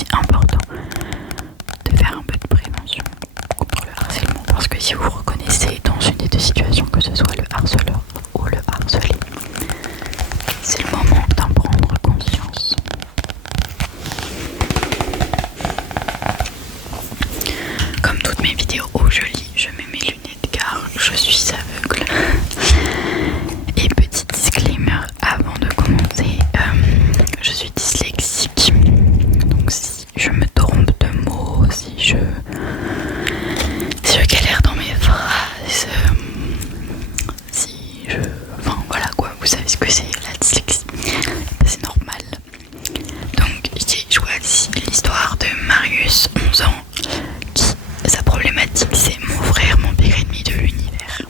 aussi important de faire un peu de prévention contre le harcèlement, parce que si vous vous reconnaissez dans une des deux situations, que ce soit le harceleur ou le harcelé, c'est le moment d'en prendre conscience. Comme toutes mes vidéos où je lis, je mets mes lunettes car je suis aveugle. Et petit disclaimer avant de commencer, je suis dyslexique. Donc si je me trompe de mots, si je galère dans mes phrases, enfin voilà quoi, vous savez ce que c'est la dyslexie, c'est normal. Donc j'ai choisi l'histoire de Marius, 11 ans, qui, sa problématique c'est mon frère, mon pire ennemi de l'univers.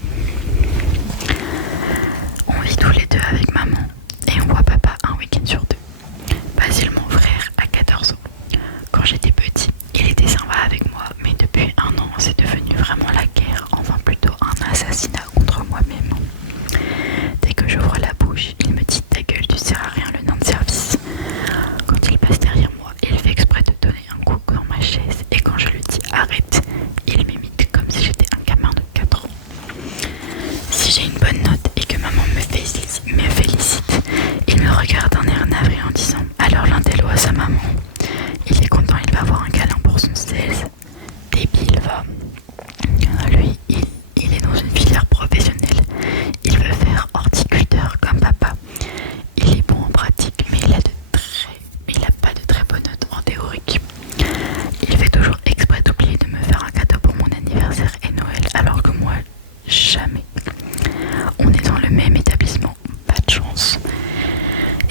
On vit tous les deux avec maman et on voit papa un week-end sur deux. Basile, mon frère, a 14 ans. Quand j'étais petit, il était sympa avec moi, mais depuis un an, c'est devenu vraiment la guerre, enfin plutôt un assassinat contre moi-même. Dès que j'ouvre la bouche, il me dit ta gueule, tu sers à rien, le nain de service. Quand il passe derrière moi, il fait exprès de donner un coup dans ma chaise, et quand je lui dis arrête, il m'imite comme si j'étais un gamin de 4 ans. Si j'ai une bonne note et que maman me félicite, il me regarde d'un air navré en disant alors l'intello à sa maman. Il est content, il va avoir un câlin pour son 16. Débile va. Lui, il est dans une filière professionnelle. Il veut faire horticulteur comme papa. Il est bon en pratique, mais il a pas de très bonnes notes en théorique. Il fait toujours exprès d'oublier de me faire un cadeau pour mon anniversaire et Noël, alors que moi, jamais. On est dans le même établissement, pas de chance.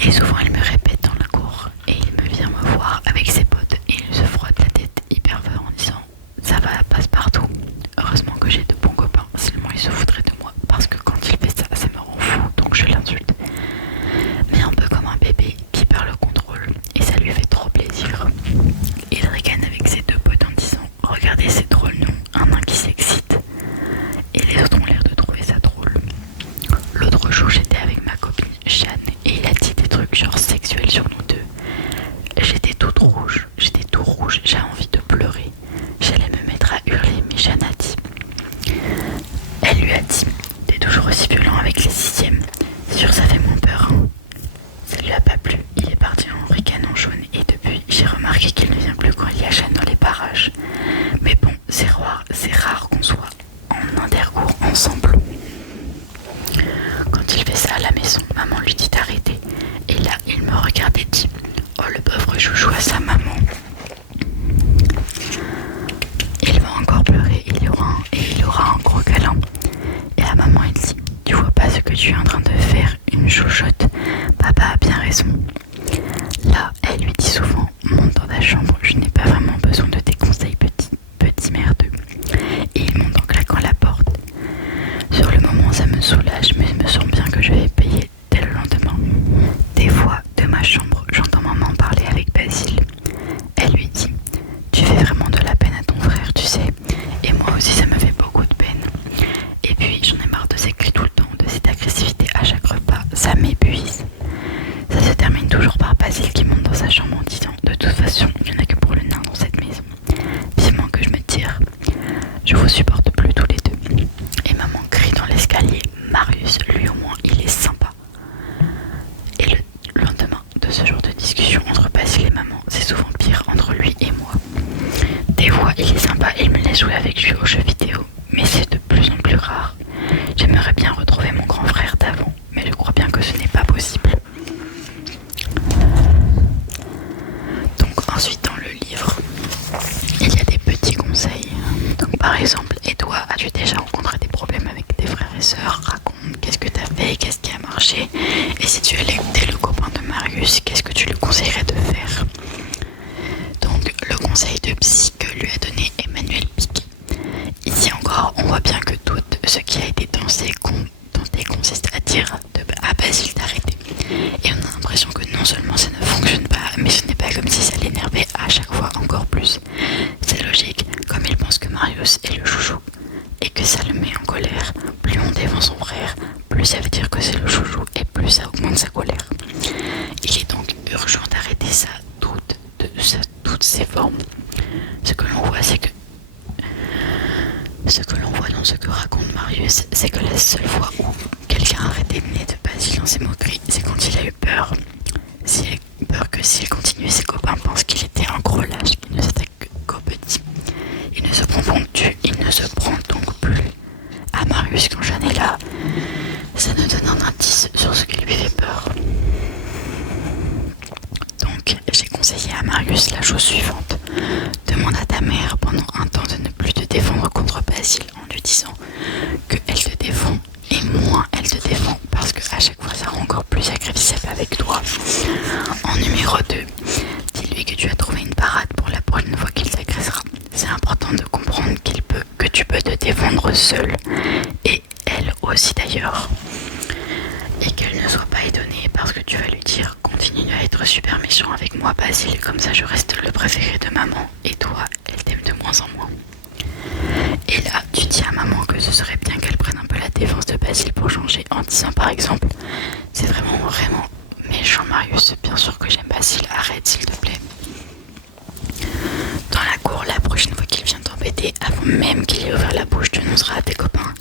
Et souvent il me répète dans la cour et il me vient me voir avec ses potes et il se frotte la tête hyper fort en disant ça va, passe partout. Heureusement que j'ai de bons copains, seulement il se foutrait de moi parce que quand il fait ça, ça me rend fou, donc je l'insulte. Mais un peu comme un bébé qui perd le contrôle et ça lui fait trop plaisir. Il ricane avec ses deux potes en disant regardez c'est drôle non, un nain qui s'excite. Et les autres ont l'air de trouver ça drôle. L'autre jour j'étais avec ma copine Jeanne et il a dit des trucs genre sexuels sur nous deux. J'étais tout rouge, j'avais envie de pleurer. J'allais me mettre à hurler, mais Jeanne a dit. Elle lui a dit, t'es toujours aussi violent avec les sixièmes. Sûr ça fait moins peur. Hein. Ça lui a pas plu, il est parti en ricanant jaune et depuis j'ai remarqué qu'il ne vient plus quand il y a Jeanne dans les parages. Mais bon, c'est rare qu'on soit en intercours ensemble. Quand il fait ça à la maison, maman lui dit d'arrêter. Et là, il me regarde et dit oh le pauvre chouchou à sa maman. Il va encore pleurer et il aura un gros câlin. Et à maman, il dit tu vois pas ce que tu es en train de faire, une chouchotte. Papa a bien raison. Là, elle lui dit souvent monte dans ta chambre, je n'ai pas vraiment besoin de tes conseils petit merdeux. Et il monte en claquant la porte. Sur le moment, ça me soulage, mais je me sens bien que je vais payer dès le lendemain. Des fois, de ma chambre, j'entends maman parler avec Basile. Elle lui dit tu fais vraiment de la peine à ton frère, tu sais. Et moi aussi, ça me fait beaucoup de peine. Et puis, j'en ai marre de ces cris tout le temps, de cette agressivité à chaque repas. Ça m'épuise. Ça se termine toujours par Basile qui monte dans sa chambre en disant de toute façon, il n'y en a que pour le nain dans cette maison. Vivement que je me tire. Je vous supporte plus tous les deux. Et maman crie dans l'escalier Marius, lui au moins, il est sympa. Et le lendemain de ce genre de discussion entre Basile et maman, c'est souvent pire entre lui et moi. Des fois, il est sympa et il me laisse jouer avec lui aux jeux vidéo, mais c'est de plus en plus rare. J'aimerais bien retrouver mon grand frère d'avant, mais je crois bien que ce n'est pas possible. Donc ensuite dans le livre, il y a des petits conseils. Donc par exemple, et toi, as-tu déjà rencontré des problèmes avec tes frères et sœurs? Raconte, qu'est-ce que tu as fait, qu'est-ce qui a marché? Et si tu étais le copain de Marius, qu'est-ce que tu lui conseillerais de faire? Donc le conseil de psy que lui a donné Emmanuel Piquet. Ici encore, on voit bien que tout ce qui a été tenté consiste à dire à Basile d'arrêter. Et on a l'impression que non seulement ça ne fonctionne pas, mais ce n'est pas comme si ça l'énervait à chaque fois encore plus. C'est logique, comme il pense que Marius est le chouchou et que ça le met en colère. Plus on défend son frère, plus ça veut dire que c'est le chouchou et plus ça augmente sa colère. Il est donc urgent d'arrêter ça tout toutes ses formes. Ce que l'on voit, dans ce que raconte Marius, c'est que la seule fois où quelqu'un a arrêté le nez de Basile dans ses moqueries, c'est quand il a eu peur. S'il a eu peur que s'il continuait, ses copains pensent qu'il était un gros lâche, il ne s'attaque qu'aux petits. Il ne se prend donc plus à Marius quand Jeanne est là. Ça nous donne un indice sur ce qui lui fait peur. Donc, j'ai conseillé à Marius la chose suivante. Demande à ta mère pendant un temps de ne plus te défendre contre Basile en lui disant que elle te défend et moins elle te défend parce que à chaque fois ça rend encore plus agressif avec toi. En numéro 2, dis-lui que tu as trouvé une parade pour la prochaine fois qu'il t'agressera. C'est important de comprendre que tu peux te défendre seul et elle aussi d'ailleurs. Et qu'elle ne soit pas étonnée parce que tu vas lui dire continue à être super méchant avec moi Basile, comme ça je reste le préféré de maman et toi elle t'aime de moins en moins. Et là tu dis à maman que ce serait bien qu'elle prenne un peu la défense de Basile pour changer en disant par exemple c'est vraiment méchant Marius, bien sûr que j'aime Basile, arrête s'il te plaît. Dans la cour, la prochaine fois qu'il vient t'embêter, avant même qu'il ait ouvert la bouche, tu annonceras à tes copains.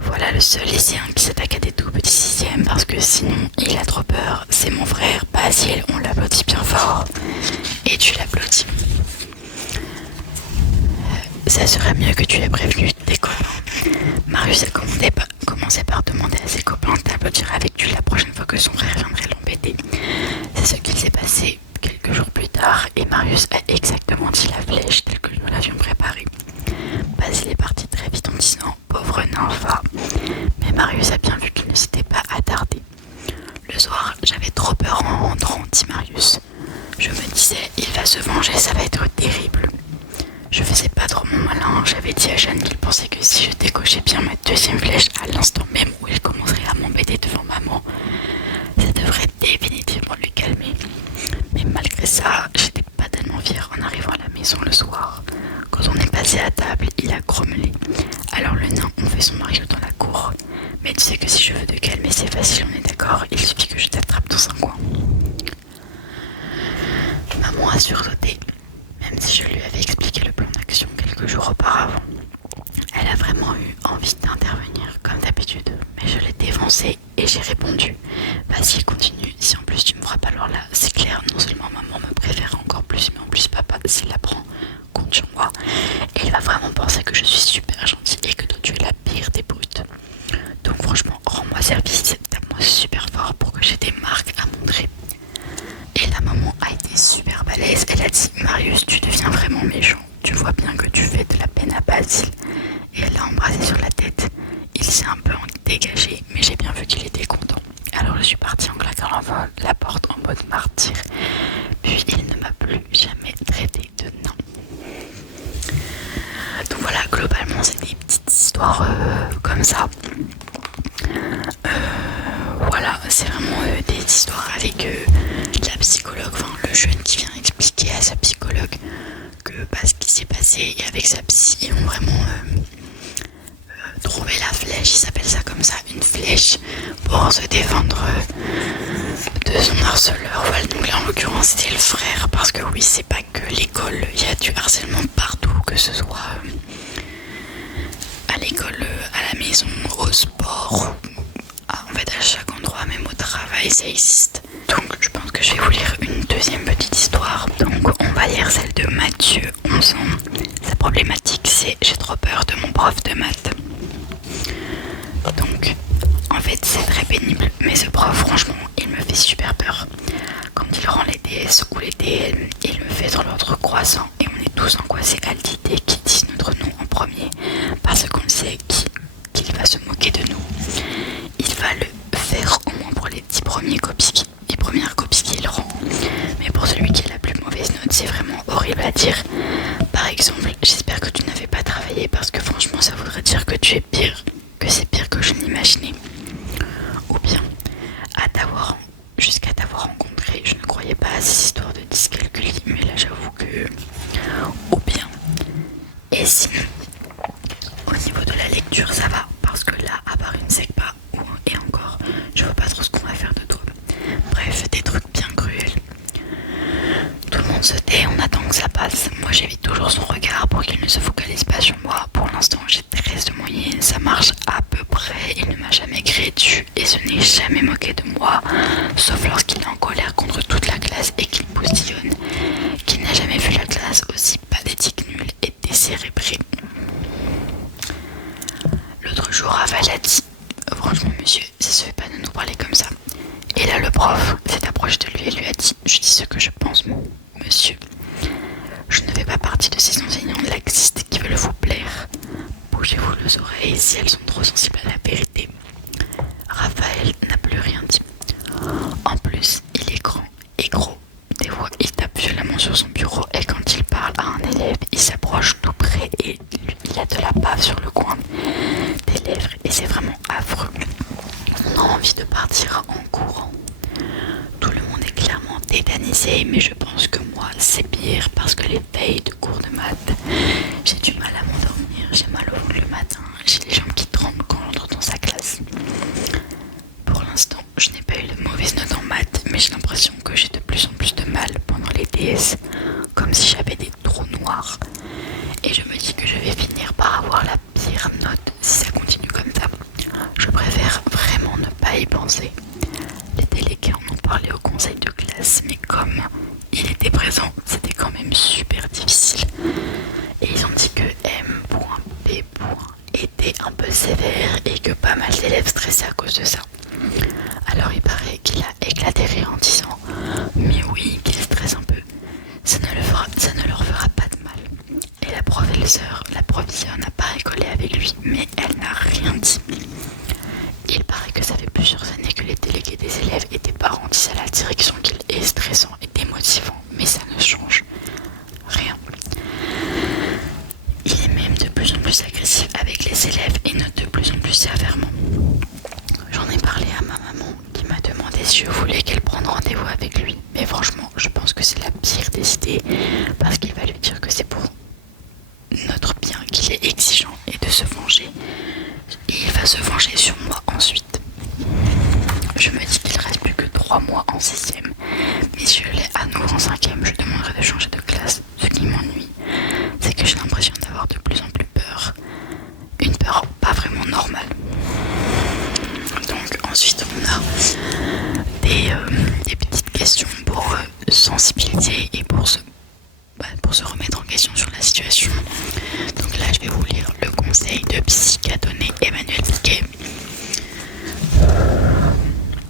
Voilà le seul lycéen qui s'attaque à des tout petits sixièmes parce que sinon il a trop peur. C'est mon frère Basile, on l'applaudit bien fort. Et tu l'applaudis. Ça serait mieux que tu l'aies prévenu tes copains. Marius a commencé par demander à ses copains d'applaudir avec lui la prochaine fois que son frère viendrait l'embêter. C'est ce qu'il s'est passé quelques jours plus tard et Marius a exactement dit la flèche telle que nous l'avions préparée. Basile est parti très vite en disant « Pauvre nympha », mais Marius a bien vu qu'il ne s'était pas attardé. Le soir, j'avais trop peur en rentrant, dit Marius. Je me disais « Il va se venger, ça va être terrible ». Je faisais pas trop mon malin, j'avais dit à Jeanne qu'il pensait que si je décochais bien ma deuxième flèche à l'instant même où il commencerait à m'embêter devant maman, ça devrait définitivement lui calmer. Mais malgré ça, j'étais pas tellement fière en arrivant à la maison le soir. Quand on est passé à table, il a grommelé. Alors le nain, on fait son Mario dans la cour. Mais tu sais que si je veux te calmer, c'est facile, on est d'accord, il suffit que je t'attrape dans un coin. Maman a sursauté, même si je lui avais expliqué le plan d'action quelques jours auparavant. Elle a vraiment eu envie d'intervenir, comme d'habitude, mais je l'ai défoncée et j'ai répondu « Vas-y, continue, si en plus tu me frappes alors là, c'est clair, non seulement maman me préfère encore plus, mais en plus papa, s'il la prend, compte sur moi. Et il va vraiment penser que je suis super gentille et que toi tu es la pire des brutes. Donc franchement, rends-moi service, tape-moi super fort pour que j'ai des marques à montrer. » Et la maman a été super balèze, elle a dit « Marius, tu deviens vraiment méchant, tu vois bien que tu fais de la peine à Basile. » Et elle l'a embrassé sur la tête. Il s'est un peu dégagé, mais j'ai bien vu qu'il était content. Alors je suis partie en claquant la porte en mode martyr. Puis il ne m'a plus jamais traité de nain. Donc voilà, globalement c'est des petites histoires comme ça. Voilà, c'est vraiment des histoires avec la psychologue, enfin le jeune qui vient expliquer à sa psychologue que ce qui s'est passé et avec sa psy, ils ont vraiment trouvé la flèche, il s'appelle ça comme ça, une flèche pour se défendre de son harceleur. Voilà, donc là en l'occurrence c'était le frère, parce que oui, c'est pas que l'école, il y a du harcèlement partout, que ce soit à l'école, à la maison, au sport, en fait à chaque endroit, même au travail, ça existe. Donc je pense que je vais vous lire une deuxième petite histoire. Donc on va lire celle de Mathieu, 11 ans. Sa problématique c'est « J'ai trop peur de mon prof de maths ». Donc en fait c'est très pénible, mais ce prof franchement il me fait super peur. Quand il rend les DS ou les DN, il me fait dans l'ordre croissant et on est tous angoissés à l'idée qu'il dise notre nom en premier parce qu'on sait qu'il va se moquer de nous. Il va le faire au moins pour les 10 premières copies qu'il rend. Mais pour celui qui a la plus mauvaise note, c'est vraiment horrible à dire. Par exemple, j'espère que tu n'avais pas travaillé parce que franchement ça voudrait dire que tu es pire, que c'est pire que je n'imaginais. Ou bien, jusqu'à t'avoir rencontré, je ne croyais pas à ces histoires de dyscalculie, mais là j'avoue que... Ou bien, et sinon, au niveau de la lecture ça va, parce que là, à part une secpa, et encore, je vois pas trop ce qu'on va faire de toi. Bref, des trucs bien cruels. Tout le monde se tait, on attend attend que ça passe. Moi j'évite toujours son regard pour qu'il ne se focalise pas sur moi. Pour l'instant j'ai 13 de moyenne, ça marche à peu près. Il ne m'a jamais crié dessus et se n'est jamais moqué de moi, sauf lorsqu'il est en colère contre toute la classe et qu'il postillonne. Qu'il n'a jamais vu la classe aussi pathétique, nulle et décérébrée. L'autre jour, Raphaël a dit: franchement monsieur, ça se fait pas de nous parler comme ça. Et là le prof s'est approché de lui et lui a dit: je dis ce que je pense, monsieur. Je ne fais pas partie de ces enseignants laxistes qui veulent vous plaire. Bougez-vous les oreilles si elles sont trop sensibles à la vérité. Raphaël n'a plus rien dit. En plus, il est grand et gros. Des fois, il tape violemment sur son bureau et quand il parle à un élève, il s'approche tout près et il a de la bave sur le coin des lèvres et c'est vraiment affreux. On a envie de partir en courant. Tout le monde est clairement tétanisé, mais je pense que moi c'est pire parce que les veilles de cours de maths, j'ai du mal à m'endormir, j'ai mal au ventre le matin, j'ai les jambes qui tremblent quand j'entre dans sa classe. Pour l'instant, je n'ai pas eu de mauvaises notes en maths, mais j'ai l'impression que j'ai de plus en plus de mal pendant les DS, comme si j'avais des trous noirs. Et je me dis que je vais finir par avoir la pire note si ça continue comme ça. Je préfère vraiment ne pas y penser. Les délégués en ont parlé au conseil de classe, mais comme il était présent, c'était quand même super difficile. Et ils ont dit que M.P. était un peu sévère et que pas mal d'élèves stressaient à cause de ça. Alors il paraît qu'il a éclaté rire en disant: mais oui, qu'il stresse un peu, ça ne leur fera pas de mal. Et la proviseure n'a pas rigolé avec lui, mais elle n'a rien dit. Il paraît que ça fait plusieurs années que les délégués des élèves et des parents disent à la direction qu'il est stressant et démotivant, mais ça ne change rien. Il est même de plus en plus agressif avec les élèves et note de plus en plus sévèrement. J'en ai parlé à ma maman qui m'a demandé si je voulais qu'elle prenne rendez-vous avec lui, mais franchement je pense que c'est la pire des idées parce qu'il va lui dire que c'est pour notre bien qu'il est exigeant et de se venger. Et il va se venger sur moi ensuite. Je me dis qu'il reste plus que 3 mois en 6ème. Mais si je l'ai à nouveau en 5ème, je demanderai de changer de classe. Ce qui m'ennuie, c'est que j'ai l'impression d'avoir de plus en plus peur. Une peur pas vraiment normale. Donc ensuite on a des petites questions pour sensibiliser et pour se remettre en question sur la situation. Donc là je vais vous lire le conseil de psy qu'a donné Emmanuel Piquet.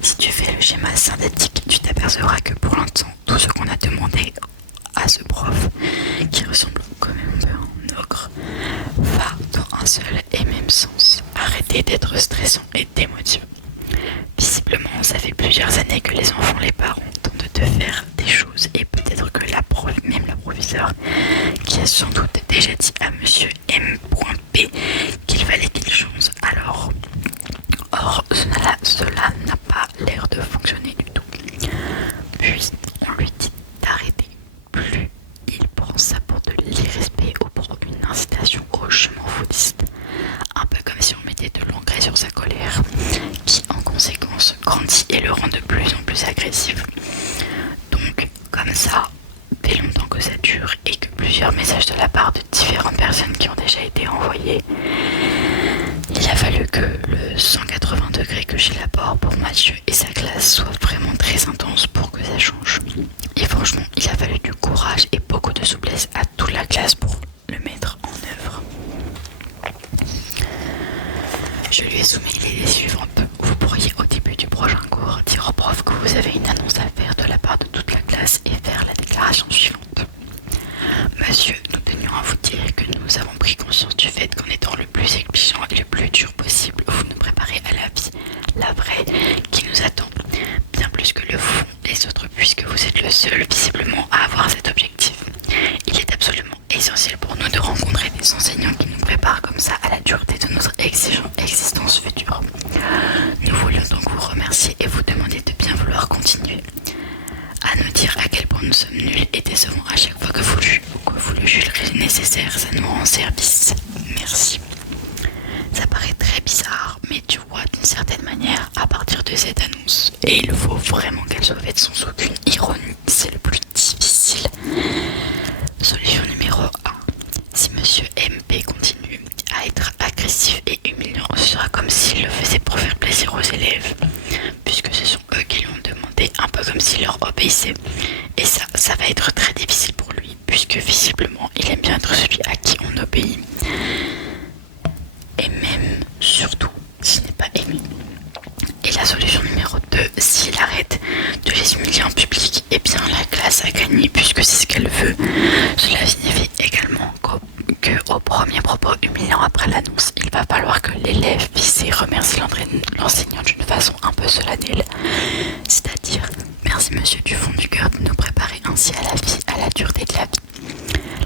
Si tu fais le schéma synthétique, tu t'apercevras que pour l'instant, tout ce qu'on a demandé à ce prof, qui ressemble quand même un peu à un ogre, va dans un seul et même sens. Arrêtez d'être stressant et démotivant. Visiblement, ça fait plusieurs années que les enfants, les parents tentent de faire des choses et peut-être que même la proviseure, qui a sans doute déjà dit à monsieur M.P qu'il fallait qu'il change. Or, cela n'a pas l'air de fonctionner du tout. Puis, on lui dit d'arrêter. Plus il prend ça pour de l'irrespect ou pour une incitation au je m'en foutiste. Un peu comme si on mettait de l'engrais sur sa colère, qui en conséquence grandit et le rend de plus en plus agressif. Donc, comme ça, fait longtemps que ça dure et que plusieurs messages de la part de différentes personnes qui ont déjà été envoyés, il a fallu que le 180 degrés que j'élabore pour Mathieu et sa classe soit vraiment très intense pour que ça change. Et franchement, il a fallu du courage et beaucoup de souplesse à toute la classe pour le mettre en œuvre. Je lui ai soumis l'idée suivante. Vous pourriez au début du prochain cours dire au prof que vous avez une annonce à faire de la part de toute la classe et faire la déclaration suivante. Monsieur, nous tenions à vous dire que nous avons pris conscience du fait qu'en étant le plus exigeant et le plus dur possible, vous nous préparez à la vie, la vraie, qui nous attend, bien plus que le fond des autres, puisque vous êtes le seul visiblement à avoir cet objectif. Il est absolument essentiel pour nous de rencontrer des enseignants qui nous préparent comme ça à la dureté de notre existence future. Nous voulions donc vous remercier et vous demander de bien vouloir continuer à nous dire à quel point nous sommes nuls et décevants à chaque fois que vous le jugerez nécessaire. Ça nous rend service. Merci. Ça paraît très bizarre, mais tu vois, d'une certaine manière, à partir de cette annonce, et il faut vraiment qu'elle soit faite sans aucune ironie, c'est le plus difficile. obéissait. Et ça va être très difficile pour lui, puisque visiblement, il aime bien être celui à qui on obéit. Et même, surtout, s'il n'est pas aimé. Et la solution numéro 2, s'il arrête de les humilier en public, eh bien la classe a gagné puisque c'est ce qu'elle veut. Cela signifie également qu'au premier propos humiliant après l'annonce, il va falloir que l'élève visé remercie l'enseignant d'une façon un peu solennelle. C'est-à-dire, merci monsieur du fond du cœur de nous préparer ainsi à la vie, à la dureté de la vie.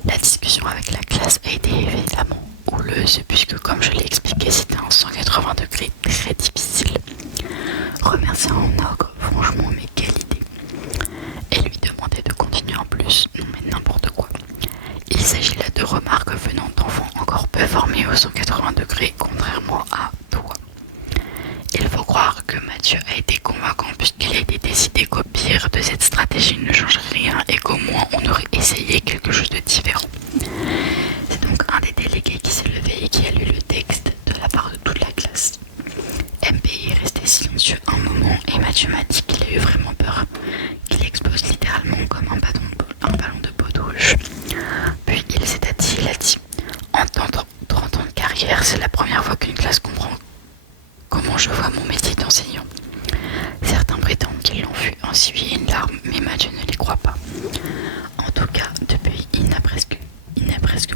La discussion avec la classe a été évidemment houleuse puisque comme je l'ai expliqué, c'était un 180 degrés très difficile. Remercier un ogre, franchement, mais quelle idée. Et lui demander de continuer en plus, non mais n'importe quoi. Il s'agit là de remarques venant d'enfants encore peu formés aux 180 degrés, contrairement à toi. Il faut croire que Mathieu a été convaincant puisqu'il a été décidé qu'au pire de cette stratégie ne changerait rien et qu'au moins on aurait essayé quelque chose de différent. C'est donc un des délégués qui s'est levé et qui a lu le texte de la part de toute la classe. MPI est resté silencieux un moment et Mathieu m'a dit qu'il a eu vraiment peur, qu'il explose littéralement comme un ballon de peau rouge. Puis il s'est assis, il a dit « En 30 ans de carrière, c'est la première fois qu'une classe comprend comment je vois mon métier d'enseignant. » Certains prétendent qu'ils l'ont vu essuyer une larme, mais Mathieu ne les croit pas. En tout cas, depuis, il n'a presque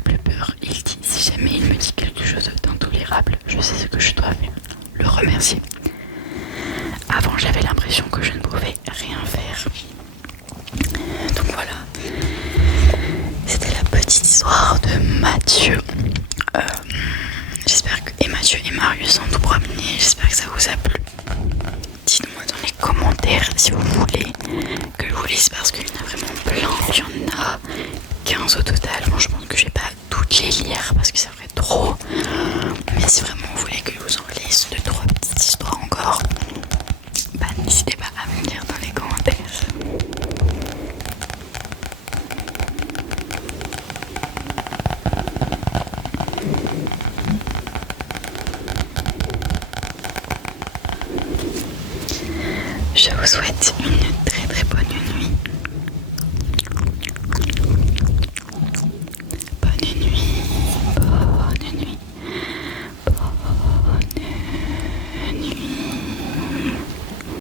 plus peur. Il dit « Si jamais il me dit quelque chose d'intolérable, je sais ce que je dois faire. Le remercier. » Avant, j'avais l'impression que je ne pouvais rien faire. Donc voilà. C'était la petite histoire de Mathieu. J'espère que Mathieu et Marius sont tout premiers. J'espère que ça vous a plu. Dites-moi dans les commentaires si vous voulez que je vous lise parce qu'il y en a vraiment plein. Il y en a 15 au total. Bon, je pense que je vais pas toutes les lire parce que ça ferait trop. Mais si vraiment vous voulez que je vous en lise 2-3,